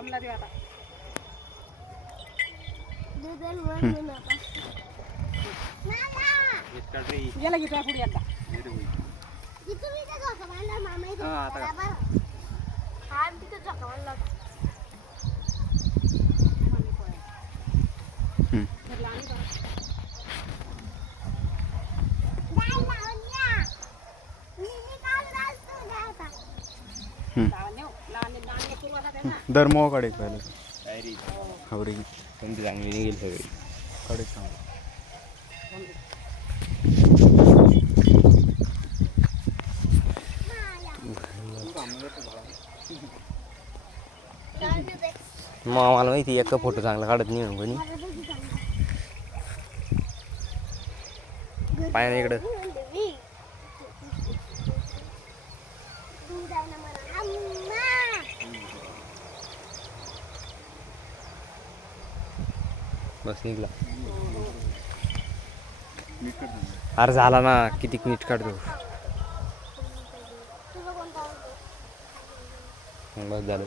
जमला देऊ आता याला घेतो पुढे एकदा धर्मकडे पहिले खबरी तुमची चांगली निघेल सगळी कडे सांग मग आम्हाला माहिती एका फोटो चांगला काढत नाही म्हणून पाय ना इकडं बस निघला अरे झाला ना किती नीट काढतो बस झालं